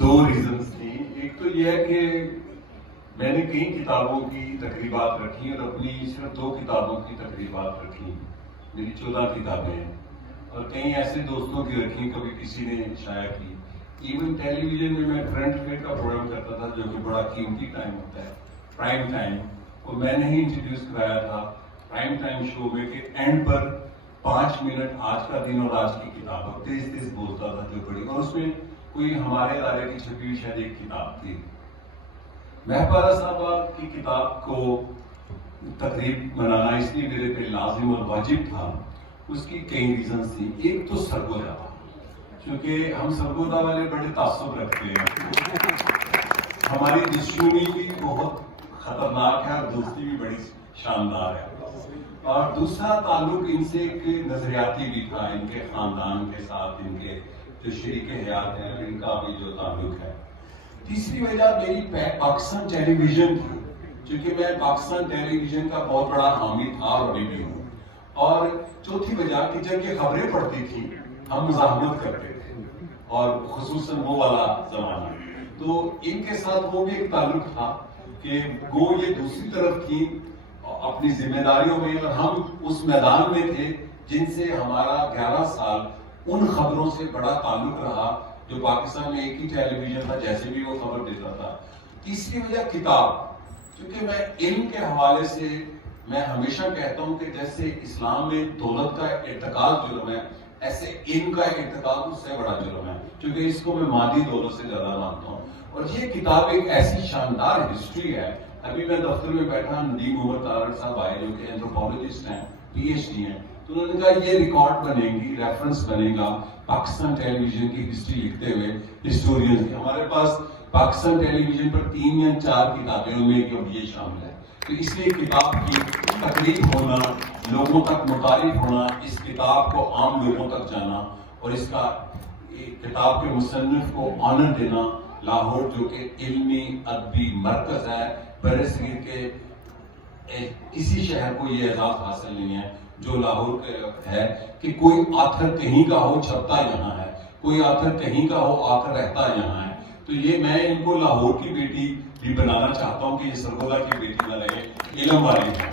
دو reasons تھیں. ایک تو یہ ہے کہ میں نے کئی کتابوں کی تقریبات رکھی اور اپنی صرف 2 کتابوں کی تقریبات رکھی. میری 14 کتابیں ہیں اور کئی ایسے دوستوں کی رکھی, کبھی کسی نے شائع کی. ایون ٹیلی ویژن میں کرنٹ افیئر کا پروگرام کرتا تھا جو کہ بڑا قیمتی ٹائم ہوتا ہے, پرائم ٹائم, وہ میں نے ہی انٹروڈیوس کرایا تھا پرائم ٹائم شو میں کہ اینڈ پر 5 منٹ آج کا دن اور آج کی کتاب تیز تیز بولتا تھا جو پڑھی, اور اس میں کوئی ہمارے ادارے کی چھپی ہوئی شاید ایک کتاب تھی. محپارہ صاحبہ کی کتاب کو تقریب منانا اس لیے میرے پہ لازم اور واجب تھا. اس کی کئی ریزنز تھیں. ایک تو سرگودا, کیونکہ ہم سرگودا والے بڑے تعصب رکھتے ہیں, ہماری دشمنی بھی بہت خطرناک ہے اور دوستی بھی بڑی شاندار ہے. اور دوسرا تعلق ان سے ایک نظریاتی بھی تھا, ان کے خاندان کے ساتھ, ان کے جو شریک حیات ہیں ان کا بھی جو تعلق ہے. تیسری وجہ میری پاکستان ٹیلی ویژن تھی, کیونکہ میں پاکستان ٹیلی ویژن کا بہت بڑا حامی تھا اور ابھی بھی ہوں. اور چوتھی وجہ کہ جب یہ خبریں پڑتی تھیں ہم مزاحمت کرتے تھے, اور خصوصاً وہ والا زمانہ, تو ان کے ساتھ وہ بھی ایک تعلق تھا کہ وہ یہ دوسری طرف تھی اپنی ذمہ داریوں میں, اور ہم اس میدان میں تھے جن سے ہمارا 11 سال ان خبروں سے بڑا تعلق رہا جو پاکستان میں ایک ہی ٹیلی ویژن تھا جیسے بھی وہ خبر دیتا تھا. تیسری وجہ کتاب, کیونکہ میں علم کے حوالے سے میں ہمیشہ کہتا ہوں کہ جیسے اسلام میں دولت کا ارتکاز جرم ہے, ایسے علم کا ارتکاز اس سے بڑا جرم ہے, کیونکہ اس کو میں مادی دولت سے زیادہ مانتا ہوں. اور یہ کتاب ایک ایسی شاندار ہسٹری ہے. ابھی میں دفتر میں بیٹھا, ندیم عمر تارڑ صاحب آئے جو کہ اینتھروپولوجسٹ ہیں, پی ایچ ڈی ہیں, تو انہوں نے کہا یہ ریکارڈ بنے گی, ریفرنس بنے گا پاکستان ٹیلی ویژن کی ہسٹری لکھتے ہوئے ہسٹورینز کی. ہمارے پاس پاکستان ٹیلی ویژن پر 3 یا 4 کتابیں ان میں اب یہ شامل ہے. تو اس لیے کتاب کی تقریب ہونا, لوگوں تک متعارف ہونا, اس کتاب کو عام لوگوں تک جانا, اور اس کا کتاب کے مصنف کو آنر دینا, لاہور جو کہ علمی ادبی مرکز ہے, برصغیر کے کسی شہر کو یہ اعزاز حاصل نہیں ہے جو لاہور ہے کہ کوئی آتھر کہیں کا ہو چھپتا یہاں ہے, کوئی آتھر کہیں کا ہو آ کر رہتا یہاں ہے. تو یہ میں ان کو لاہور کی بیٹی بھی بنانا چاہتا ہوں کہ یہ سرگودا کی بیٹی نہ رہے, علم والی ہے.